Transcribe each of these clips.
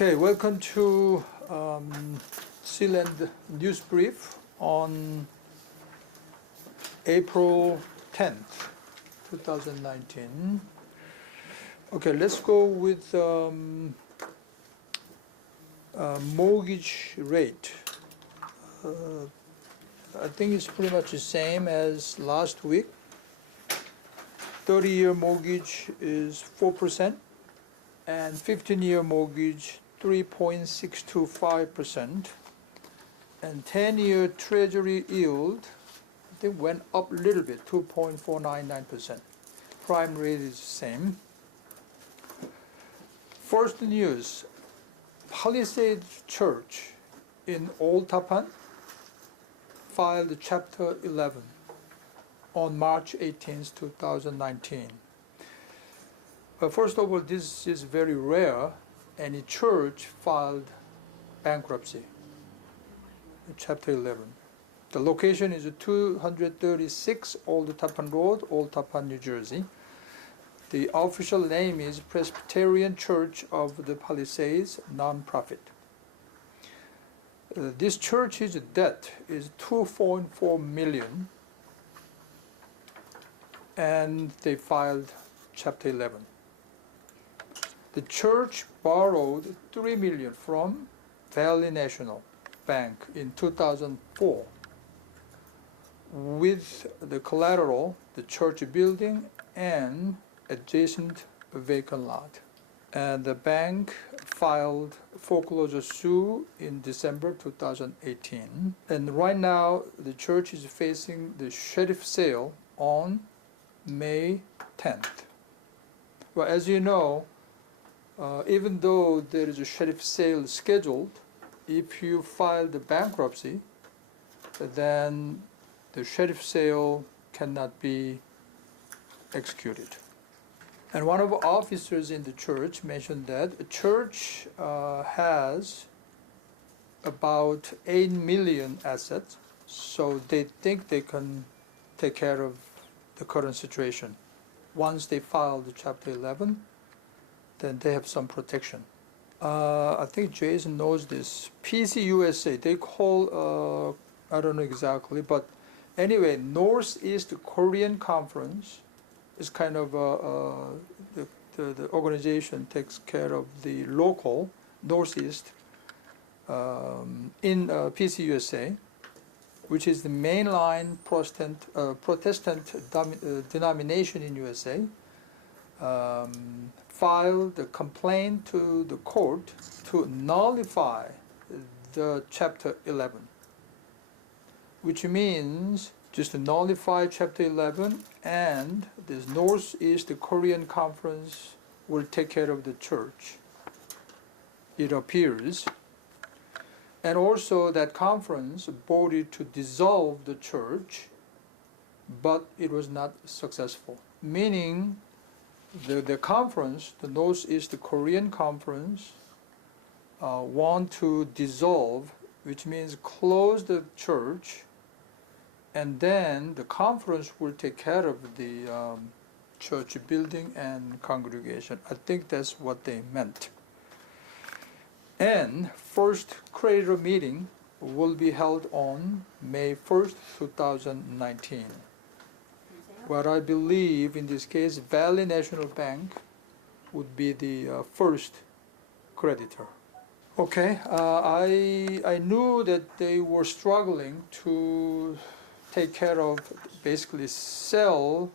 Okay, welcome to Sealand News Brief on April 10th, 2019. Okay, let's go with mortgage rate. I think it's pretty much the same as last week. 30-year mortgage is 4%. And 15-year mortgage 3.625%, and 10-year treasury yield I think went up a little bit, 2.499%. Prime rate is the same. First news: Palisades Church in Old Tappan filed Chapter 11 on March 18, 2019. But first of all, this is very rare. Any church filed bankruptcy. Chapter 11. The location is 236 Old Tappan Road, Old Tappan, New Jersey. The official name is Presbyterian Church of the Palisades, nonprofit. This church's debt is $2.4 million, and they filed Chapter 11. The church borrowed $3 million from Valley National Bank in 2004 with the collateral, the church building and adjacent vacant lot. And the bank filed foreclosure suit in December 2018. And right now, the church is facing the sheriff sale on May 10th. Well, as you know, even though there is a sheriff sale scheduled, if you file the bankruptcy, then the sheriff sale cannot be executed. And one of the officers in the church mentioned that the church has about 8 million assets, so they think they can take care of the current situation. Once they file the Chapter 11, then they have some protection. I think Jason knows this. PCUSA, they call, I don't know exactly, but anyway, Northeast Korean Conference is kind of the organization takes care of the local Northeast in PCUSA, which is the mainline Protestant denomination in USA. Filed a complaint to the court to nullify the Chapter 11, which means just to nullify Chapter 11, and this Northeast Korean Conference will take care of the church, it appears. And also that conference voted to dissolve the church, but it was not successful, meaning the conference, the Northeast Korean Conference, want to dissolve, which means close the church, and then the conference will take care of the church building and congregation. I think that's what they meant. And first creditor meeting will be held on May 1st, 2019. What I believe in this case, Valley National Bank would be the first creditor. Okay, I knew that they were struggling to take care of, basically sell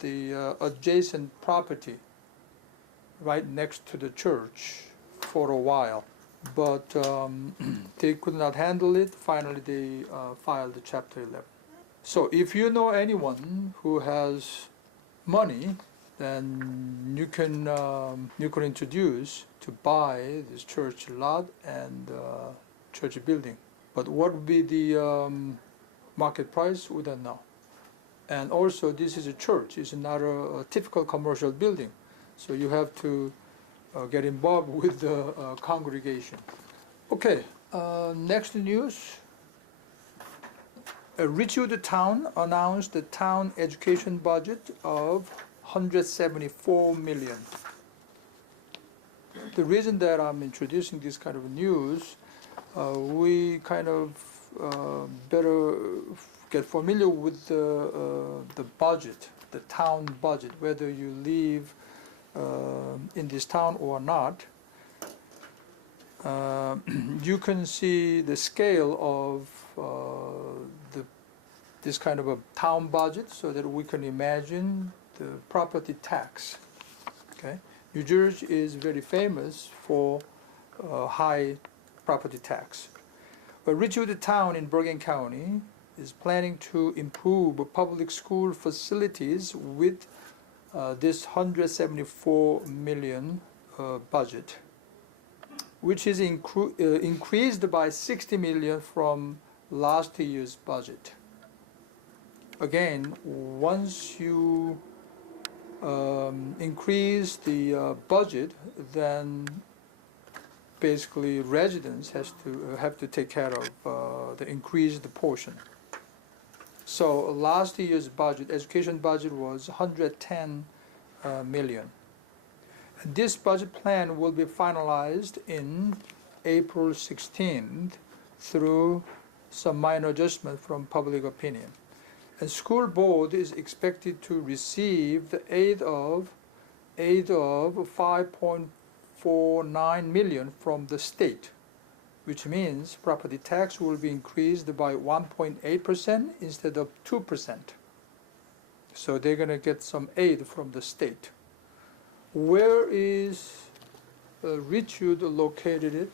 the adjacent property right next to the church for a while, but they could not handle it. Finally, they filed the Chapter 11. So if you know anyone who has money, then you can introduce to buy this church lot and church building. But what would be the market price? We don't know. And also, this is a church. It's not a typical commercial building, so you have to get involved with the congregation. Okay, next news. Richwood Town announced the town education budget of $174 million. The reason that I'm introducing this kind of news, we kind of better get familiar with the budget, the town budget, whether you live in this town or not. You can see the scale of this kind of a town budget so that we can imagine the property tax. Okay? New Jersey is very famous for high property tax. But Ridgewood Town in Bergen County is planning to improve public school facilities with this $174 million budget, which is increased by $60 million from last year's budget. Again, once you increase the budget, then basically residents have to take care of the increased portion. So last year's budget, education budget, was $110 million. And this budget plan will be finalized in April 16th through some minor adjustment from public opinion. And school board is expected to receive the aid of $5.49 million from the state, which means property tax will be increased by 1.8% instead of 2%. So they're going to get some aid from the state. Where is Ridgewood located?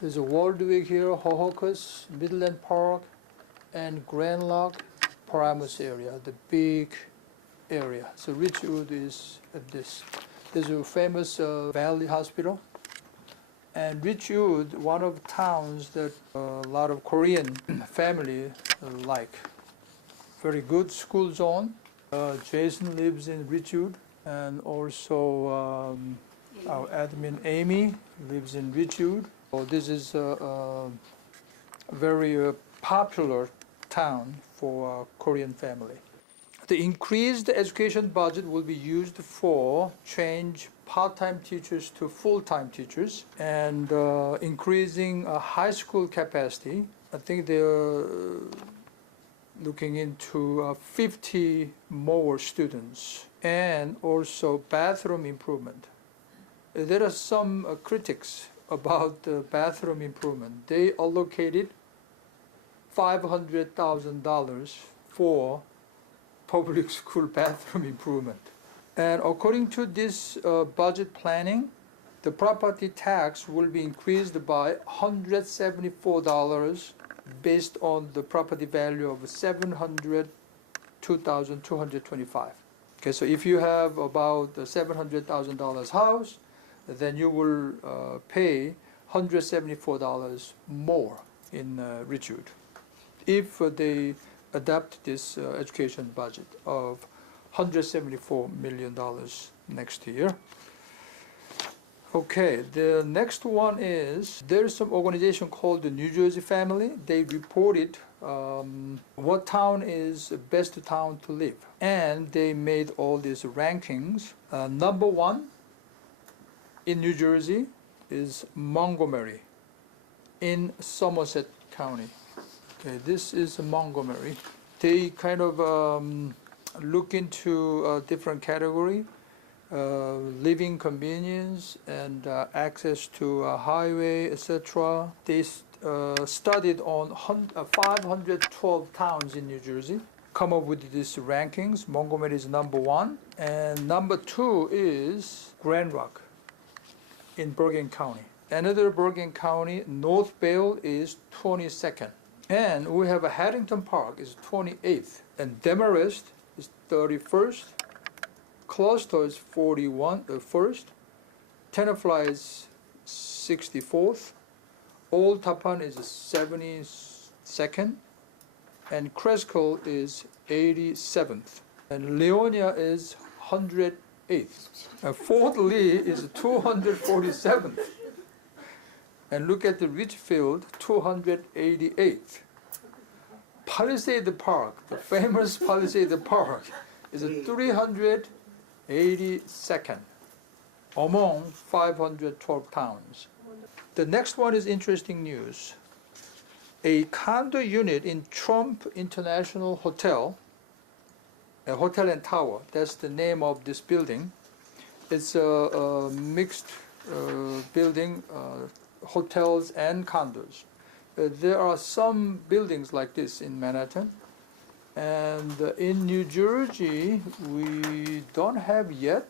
There's a Waldwick here, Hohokus, Midland Park, and Grand Lock, Paramus area, the big area. So Ridgewood is at this. There's a famous Valley Hospital. And Ridgewood, one of the towns that a lot of Korean family like. Very good school zone. Jason lives in Ridgewood, and also our admin Amy lives in Ridgewood. So this is a very popular town for a Korean family. The increased education budget will be used for change part-time teachers to full-time teachers and increasing high school capacity. I think they're looking into 50 more students, and also bathroom improvement. There are some critics about the bathroom improvement. They allocated $500,000 for public school bathroom improvement. And according to this budget planning, the property tax will be increased by $174 based on the property value of $702,225. Okay, so if you have about a $700,000 house, then you will pay $174 more in Ridgewood if they adopt this education budget of $174 million next year. Okay, the next one is, there's some organization called the New Jersey Family. They reported what town is the best town to live. And they made all these rankings. Number one in New Jersey is Montgomery in Somerset County. Okay, this is Montgomery. They kind of look into a different category, living convenience and access to a highway, etc. They studied on 512 towns in New Jersey, come up with these rankings. Montgomery is number one, and number two is Grand Rock in Bergen County. Another Bergen County, North Vale, is 22nd. And we have a Haddington Park is 28th, and Demarest is 31st, Cluster is 41st, Tenafly is 64th, Old Tappan is 72nd, and Cresco is 87th, and Leonia is 108th, and fortlee is 247th. And look at the Richfield, 288th. Palisades Park, the famous Palisades Park, is 382nd. among 512 towns. The next one is interesting news. A condo unit in Trump International Hotel, a hotel and tower, that's the name of this building. It's a mixed building, hotels and condos. There are some buildings like this in Manhattan, and in New Jersey we don't have yet,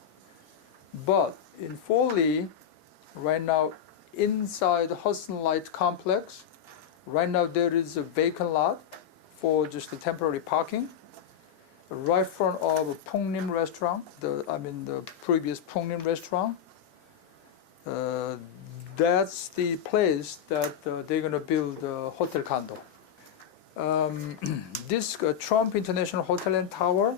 but in Fortlee, right now inside the Hudson Light complex, right now there is a vacant lot for just the temporary parking right front of a Pungnim restaurant, the previous Pungnim restaurant. That's the place that they're going to build a hotel condo. This Trump International Hotel and Tower,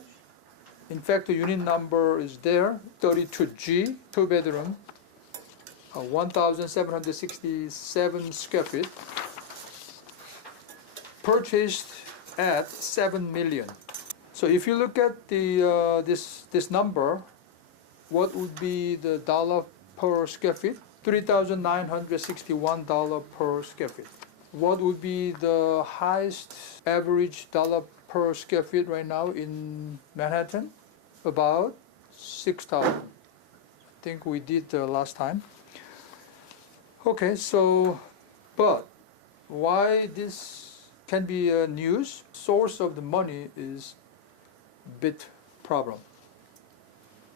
in fact the unit number is there, 32G, 2-bedroom, 1,767 square feet, purchased at $7 million. So if you look at the this number, what would be the dollar per square feet? $3,961 per square feet. What would be the highest average dollar per square feet right now in Manhattan? About $6,000. I think we did last time. Okay, so, but why this can be news? Source of the money is bit problem.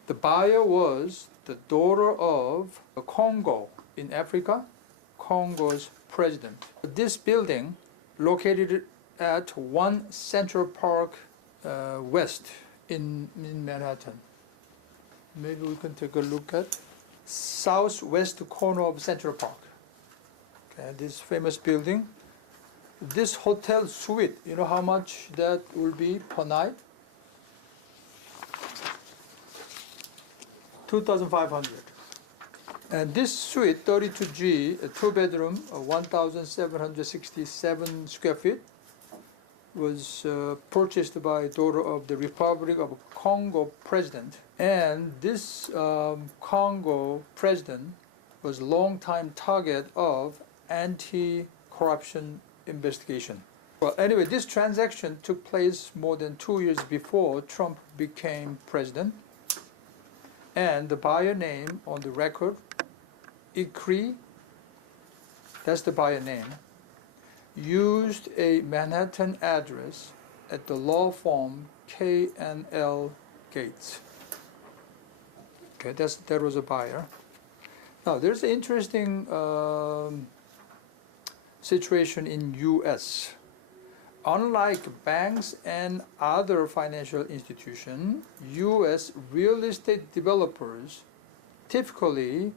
The buyer was the daughter of the Congo in Africa, Congo's president. This building, located at 1 Central Park West in Manhattan. Maybe we can take a look at southwest corner of Central Park. Okay, this famous building. This hotel suite, you know how much that will be per night? $2,500. And this suite, 32G, a 2-bedroom, 1,767 square feet, was purchased by daughter of the Republic of Congo president. And this Congo president was a long-time target of anti-corruption investigation. Well, anyway, this transaction took place more than 2 years before Trump became president. And the buyer name on the record, Ikri, that's the buyer name, used a Manhattan address at the law firm K&L Gates. Okay, that was a buyer. Now, there's an interesting situation in U.S. Unlike banks and other financial institutions, U.S. real estate developers typically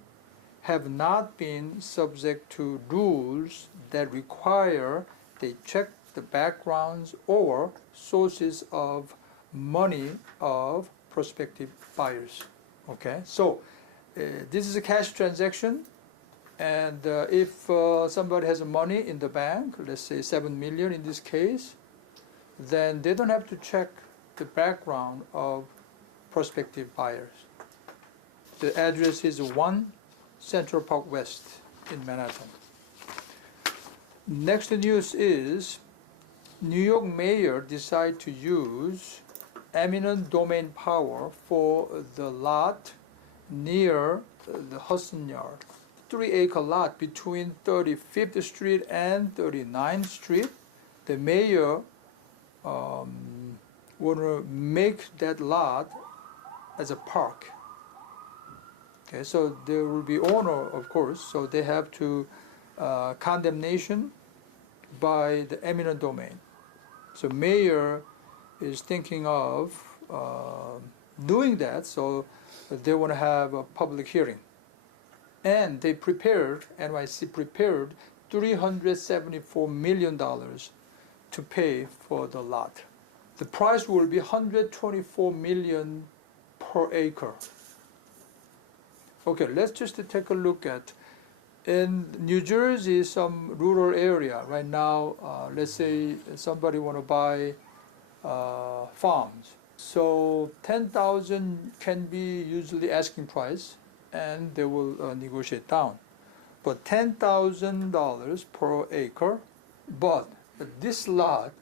have not been subject to rules that require they check the backgrounds or sources of money of prospective buyers. Okay, so this is a cash transaction. And if somebody has money in the bank, let's say $7 million in this case, then they don't have to check the background of prospective buyers. The address is 1 Central Park West in Manhattan. Next news is New York mayor decided to use eminent domain power for the lot near the Hudson Yard. 3-acre lot between 35th Street and 39th Street. The mayor want to make that lot as a park. Okay, so there will be owner, of course, so they have to condemnation by the eminent domain. So mayor is thinking of doing that, so they want to have a public hearing. And they prepared, NYC prepared $374 million to pay for the lot. The price will be $124 million per acre. Okay, let's just take a look at, in New Jersey, some rural area right now, let's say somebody want to buy farms. So 10,000 can be usually asking price. and they will negotiate down. But $10,000 per acre, but this lot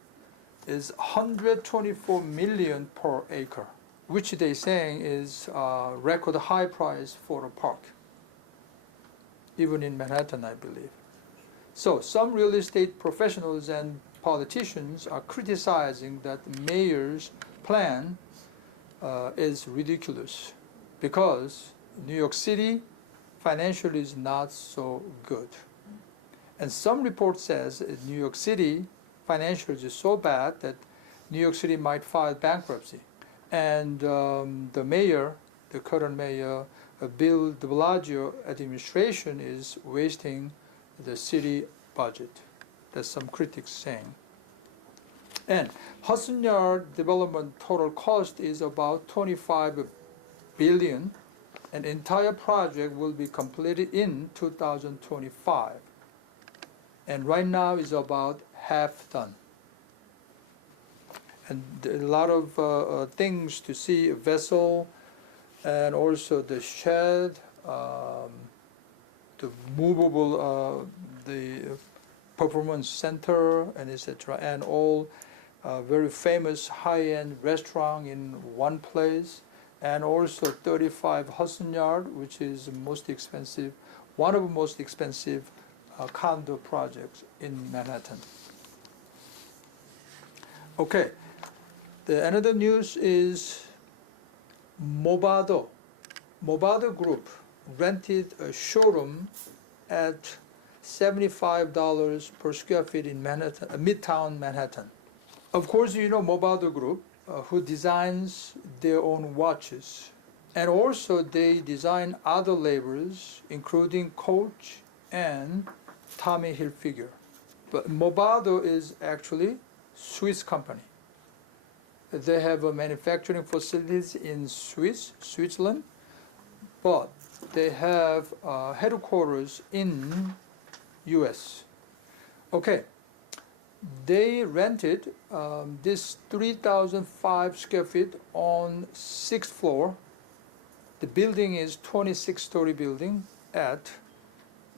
is 124 million per acre, which they saying is a record high price for a park, even in Manhattan, I believe. So some real estate professionals and politicians are criticizing that the mayor's plan is ridiculous because New York City financially is not so good. And some report says New York City financially is so bad that New York City might file bankruptcy. And the mayor, the current mayor, Bill de Blasio administration is wasting the city budget. That's some critics saying. And Hudson Yard development total cost is about $25 billion. An entire project will be completed in 2025. And right now is about half done. And a lot of things to see, a vessel, and also the shed, the movable, the performance center, and etc. And all very famous high-end restaurant in one place. And also 35 Hudson Yard, which is most expensive, one of the most expensive condo projects in Manhattan. Okay, another news is Movado. Movado Group rented a showroom at $75 per square feet in Manhattan, Midtown Manhattan. Of course, you know Movado Group, who designs their own watches. And also they design other labels, including Coach and Tommy Hilfiger. But Movado is actually Swiss company. They have a manufacturing facilities in Switzerland, but they have headquarters in US. Okay. They rented this 3,005 square feet on 6th floor. The building is 26-story building at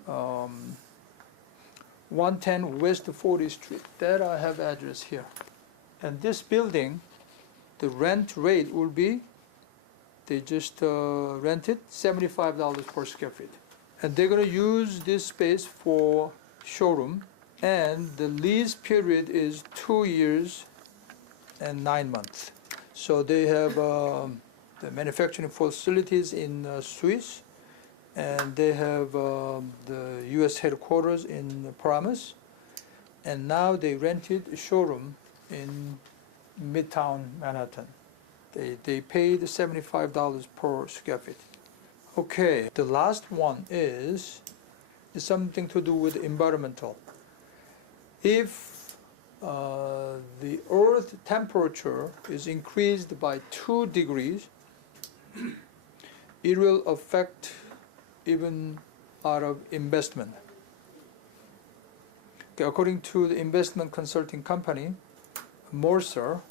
110 West 40th Street. That I have address here. And this building, the rent rate will be, they just rented $75 per square feet. And they're going to use this space for showroom. And the lease period is 2 years and 9 months. So they have the manufacturing facilities in Swiss, and they have the U.S. headquarters in Paramus, and now they rented a showroom in Midtown Manhattan. They paid $75 per square feet. Okay, the last one is something to do with environmental. If the Earth temperature is increased by 2 degrees, it will affect even a lot of investment. Okay, according to the investment consulting company, Mercer,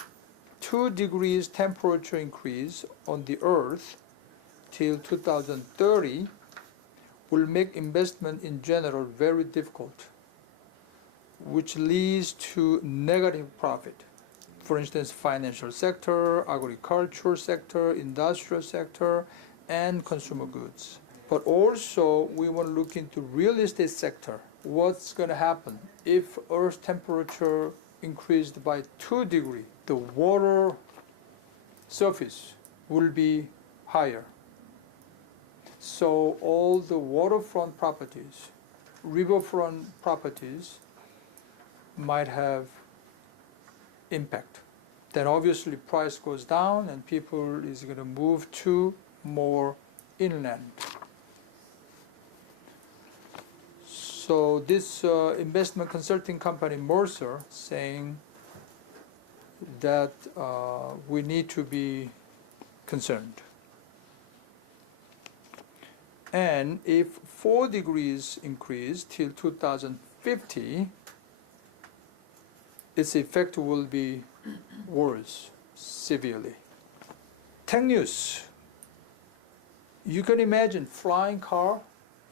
2 degrees temperature increase on the Earth till 2030 will make investment in general very difficult, which leads to negative profit. For instance, financial sector, agriculture sector, industrial sector, and consumer goods. But also, we want to look into real estate sector. What's going to happen if Earth's temperature increased by 2 degrees? The water surface will be higher. So all the waterfront properties, riverfront properties, might have impact. Then obviously price goes down and people is going to move to more inland. So this investment consulting company Mercer saying that we need to be concerned. And if 4 degrees increase till 2050, its effect will be worse, severely. Tech news. You can imagine flying car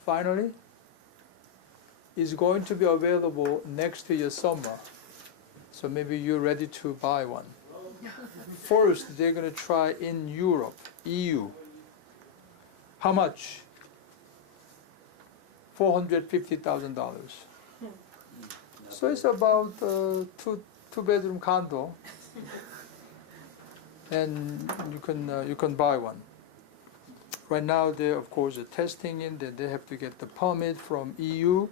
finally is going to be available next year summer. So maybe you're ready to buy one. First, they're going to try in Europe, EU. How much? $450,000. So it's about two-bedroom condo, and you can buy one. Right now, they of course are testing it. That they have to get the permit from EU,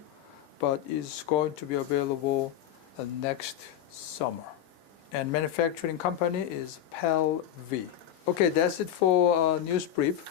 but it's going to be available next summer. And manufacturing company is PALV. Okay, that's it for news brief.